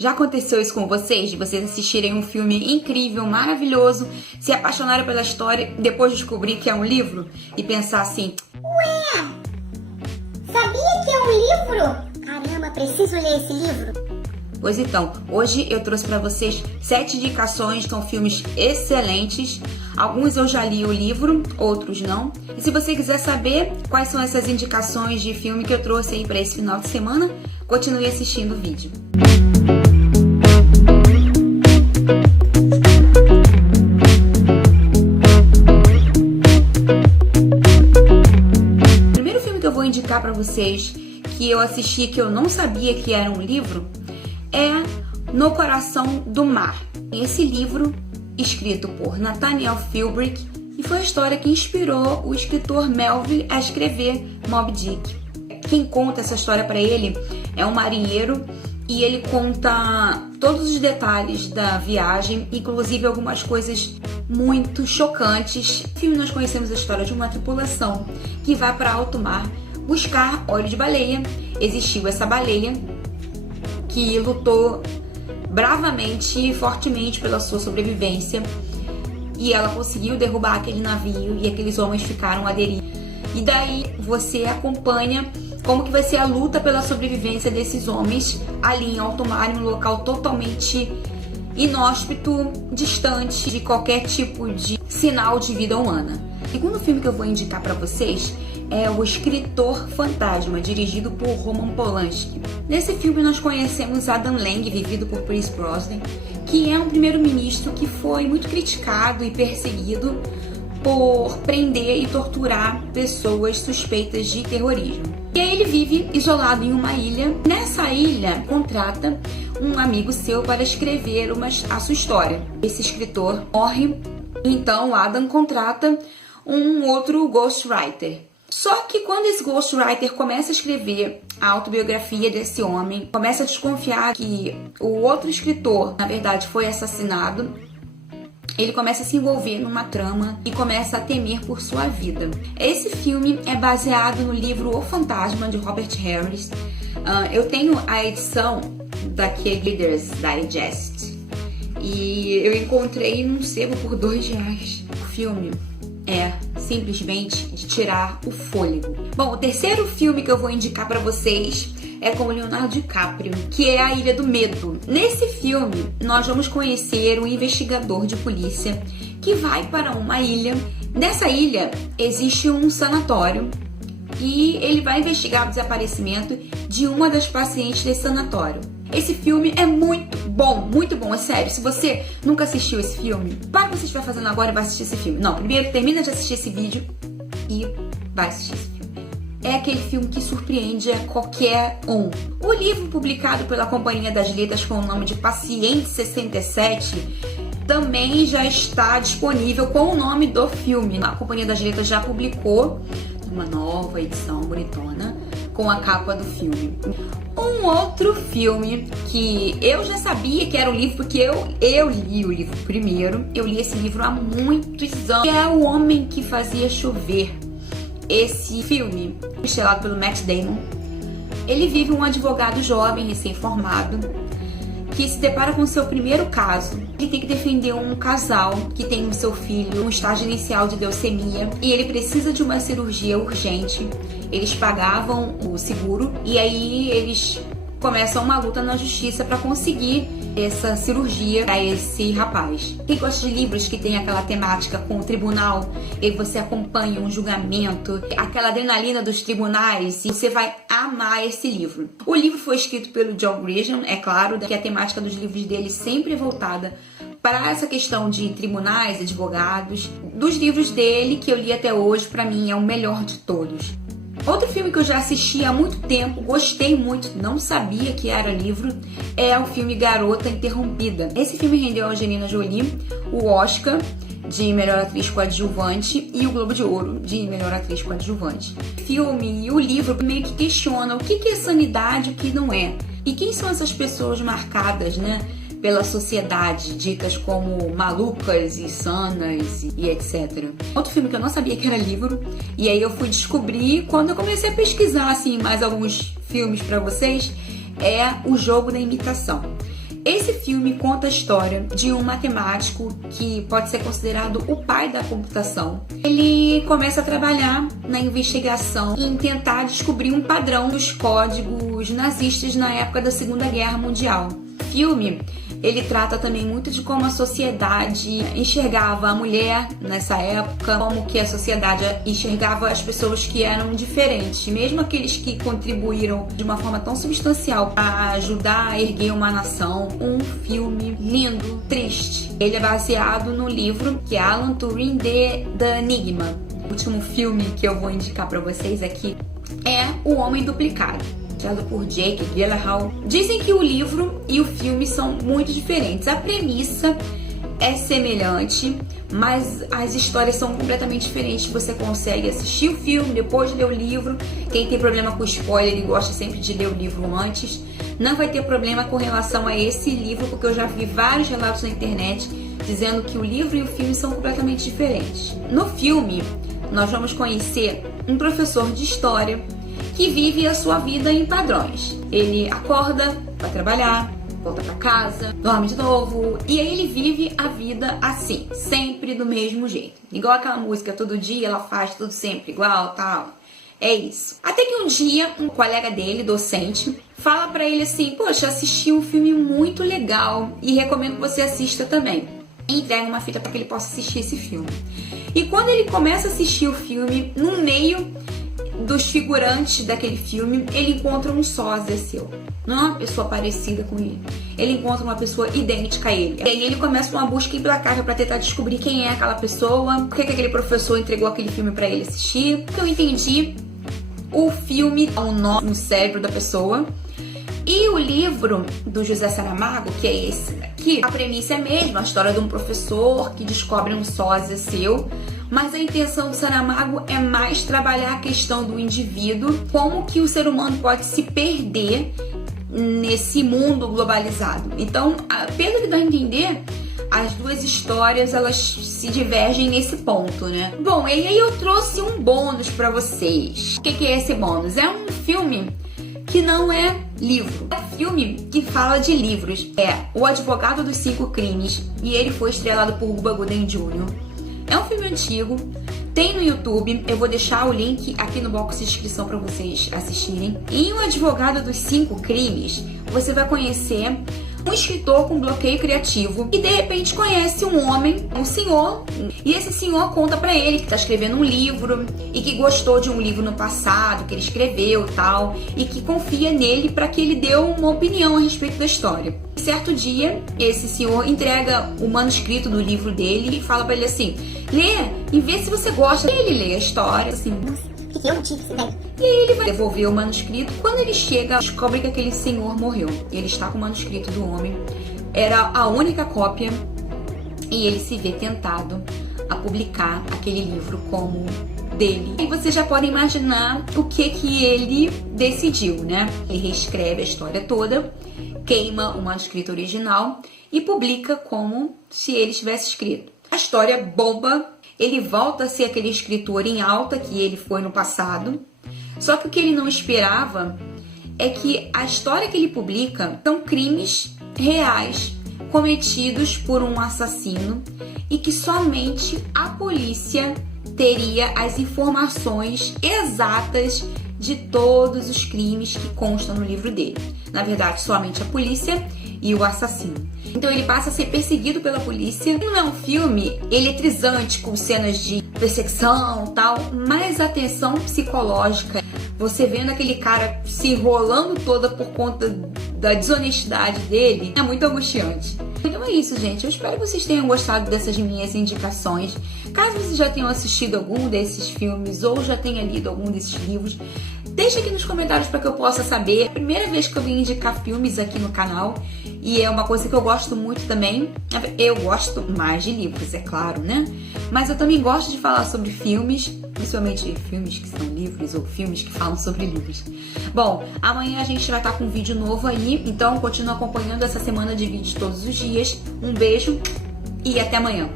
Já aconteceu isso com vocês? De vocês assistirem um filme incrível, maravilhoso, se apaixonarem pela história e depois descobrir que é um livro e pensar assim: ué, sabia que é um livro? Caramba, preciso ler esse livro. Pois então, hoje eu trouxe pra vocês 7 indicações, são filmes excelentes. Alguns eu já li o livro, outros não. E se você quiser saber quais são essas indicações de filme que eu trouxe aí pra esse final de semana, continue assistindo o vídeo. O primeiro filme que eu vou indicar pra vocês, que eu assisti, que eu não sabia que era um livro, é No Coração do Mar. Esse livro, escrito por Nathaniel Philbrick, e foi a história que inspirou o escritor Melville a escrever Moby Dick. Quem conta essa história para ele é um marinheiro e ele conta todos os detalhes da viagem, inclusive algumas coisas muito chocantes. No filme nós conhecemos a história de uma tripulação que vai para alto mar buscar óleo de baleia. Existiu essa baleia que lutou bravamente e fortemente pela sua sobrevivência, e ela conseguiu derrubar aquele navio e aqueles homens ficaram à deriva. E daí você acompanha como que vai ser a luta pela sobrevivência desses homens ali em alto mar, em um local totalmente inóspito, distante de qualquer tipo de sinal de vida humana. O segundo filme que eu vou indicar para vocês é O Escritor Fantasma, dirigido por Roman Polanski. Nesse filme nós conhecemos Adam Lang, vivido por Pierce Brosnan, que é um primeiro-ministro que foi muito criticado e perseguido por prender e torturar pessoas suspeitas de terrorismo. E aí ele vive isolado em uma ilha. Nessa ilha, contrata um amigo seu para escrever a sua história. Esse escritor morre, então Adam contrata um outro ghostwriter. Só que quando esse ghostwriter começa a escrever a autobiografia desse homem, começa a desconfiar que o outro escritor, na verdade, foi assassinado, ele começa a se envolver numa trama e começa a temer por sua vida. Esse filme é baseado no livro O Fantasma, de Robert Harris. Eu tenho a edição daquele Reader's Digest e eu encontrei num sebo por R$2. O filme é simplesmente de tirar o fôlego. Bom, o terceiro filme que eu vou indicar pra vocês é com o Leonardo DiCaprio, que é A Ilha do Medo. Nesse filme, nós vamos conhecer um investigador de polícia que vai para uma ilha. Nessa ilha existe um sanatório e ele vai investigar o desaparecimento de uma das pacientes desse sanatório. Esse filme é muito bom, é sério. Se você nunca assistiu esse filme, para o que você estiver fazendo agora e vai assistir esse filme. Não, primeiro termina de assistir esse vídeo e vai assistir esse filme. É aquele filme que surpreende a qualquer um. O livro publicado pela Companhia das Letras com o nome de Paciente 67 também já está disponível com o nome do filme. A Companhia das Letras já publicou uma nova edição bonitona com a capa do filme. Um outro filme que eu já sabia que era um livro, porque eu li o livro primeiro. Eu li esse livro há muitos anos, que é O Homem que Fazia Chover. Esse filme, estrelado pelo Matt Damon, ele vive um advogado jovem, recém-formado, que se depara com seu primeiro caso. Ele tem que defender um casal que tem o seu filho, um estágio inicial de leucemia, e ele precisa de uma cirurgia urgente. Eles pagavam o seguro e aí eles começam uma luta na justiça para conseguir essa cirurgia para esse rapaz. Quem gosta de livros que tem aquela temática com o tribunal e você acompanha um julgamento, aquela adrenalina dos tribunais, você vai amar esse livro. O livro foi escrito pelo John Grisham, é claro, que a temática dos livros dele sempre é voltada para essa questão de tribunais, advogados. Dos livros dele, que eu li até hoje, para mim é o melhor de todos. Outro filme que eu já assisti há muito tempo, gostei muito, não sabia que era livro, é o filme Garota Interrompida. Esse filme rendeu a Angelina Jolie o Oscar de melhor atriz coadjuvante e o Globo de Ouro de melhor atriz coadjuvante. O filme e o livro meio que questionam o que é sanidade e o que não é. E quem são essas pessoas marcadas, né, pela sociedade, ditas como malucas, insanas e etc. Outro filme que eu não sabia que era livro, e aí eu fui descobrir quando eu comecei a pesquisar assim mais alguns filmes pra vocês, é O Jogo da Imitação. Esse filme conta a história de um matemático que pode ser considerado o pai da computação. Ele começa a trabalhar na investigação em tentar descobrir um padrão dos códigos nazistas na época da Segunda Guerra Mundial. O filme, ele trata também muito de como a sociedade enxergava a mulher nessa época, como que a sociedade enxergava as pessoas que eram diferentes, mesmo aqueles que contribuíram de uma forma tão substancial para ajudar a erguer uma nação. Um filme lindo, triste. Ele é baseado no livro que é Alan Turing The Enigma. O último filme que eu vou indicar para vocês aqui é O Homem Duplicado, criado por Jake Gyllenhaal. Dizem que o livro e o filme são muito diferentes. A premissa é semelhante, mas as histórias são completamente diferentes. Você consegue assistir o filme, depois ler o livro. Quem tem problema com spoiler e gosta sempre de ler o livro antes, não vai ter problema com relação a esse livro, porque eu já vi vários relatos na internet dizendo que o livro e o filme são completamente diferentes. No filme, nós vamos conhecer um professor de história que vive a sua vida em padrões. Ele acorda, vai trabalhar, volta pra casa, dorme de novo, e aí ele vive a vida assim, sempre do mesmo jeito. Igual aquela música, todo dia ela faz tudo sempre igual, tal. É isso. Até que um dia, um colega dele, docente, fala pra ele assim: poxa, assisti um filme muito legal e recomendo que você assista também. E entrega uma fita para que ele possa assistir esse filme. E quando ele começa a assistir o filme, no meio dos figurantes daquele filme, ele encontra um sósia seu. Não é uma pessoa parecida com ele. Ele encontra uma pessoa idêntica a ele. E aí ele começa uma busca implacável para tentar descobrir quem é aquela pessoa, por que aquele professor entregou aquele filme para ele assistir. O que eu entendi, o filme dá um nó no cérebro da pessoa. E o livro do José Saramago, que é esse daqui, a premissa é a mesma, a história de um professor que descobre um sósia seu, mas a intenção do Saramago é mais trabalhar a questão do indivíduo, como que o ser humano pode se perder nesse mundo globalizado. Então, pelo que dá a entender, as duas histórias, elas se divergem nesse ponto, né? Bom, e aí eu trouxe um bônus pra vocês. O que é esse bônus? É um filme que não é livro. É um filme que fala de livros. É O Advogado dos Cinco Crimes, e ele foi estrelado por Cuba Gooding Jr. É um filme antigo, tem no YouTube, eu vou deixar o link aqui no box de inscrição para vocês assistirem. E O Advogado dos Cinco Crimes, você vai conhecer um escritor com bloqueio criativo que de repente conhece um homem, um senhor, e esse senhor conta pra ele que tá escrevendo um livro e que gostou de um livro no passado que ele escreveu e tal, e que confia nele para que ele dê uma opinião a respeito da história. Certo dia, esse senhor entrega o manuscrito do livro dele e fala pra ele assim: lê e vê se você gosta. Ele lê a história assim: que eu não tive essa ideia. E aí ele vai devolver o manuscrito. Quando ele chega, descobre que aquele senhor morreu. Ele está com o manuscrito do homem. Era a única cópia. E ele se vê tentado a publicar aquele livro como dele. E você já pode imaginar o que ele decidiu, né? Ele reescreve a história toda, queima o manuscrito original e publica como se ele tivesse escrito. A história bomba. Ele volta a ser aquele escritor em alta que ele foi no passado. Só que o que ele não esperava é que a história que ele publica são crimes reais cometidos por um assassino e que somente a polícia teria as informações exatas de todos os crimes que constam no livro dele. Na verdade, somente a polícia e o assassino. Então ele passa a ser perseguido pela polícia. Não é um filme eletrizante com cenas de perseguição e tal, mas a tensão psicológica, você vendo aquele cara se enrolando toda por conta da desonestidade dele, é muito angustiante. Então é isso, gente. Eu espero que vocês tenham gostado dessas minhas indicações. Caso vocês já tenham assistido algum desses filmes ou já tenha lido algum desses livros, deixa aqui nos comentários para que eu possa saber. É a primeira vez que eu vim indicar filmes aqui no canal e é uma coisa que eu gosto muito também. Eu gosto mais de livros, é claro, né? Mas eu também gosto de falar sobre filmes, principalmente filmes que são livros ou filmes que falam sobre livros. Bom, amanhã a gente vai estar com um vídeo novo aí, então continua acompanhando essa semana de vídeos todos os dias. Um beijo e até amanhã.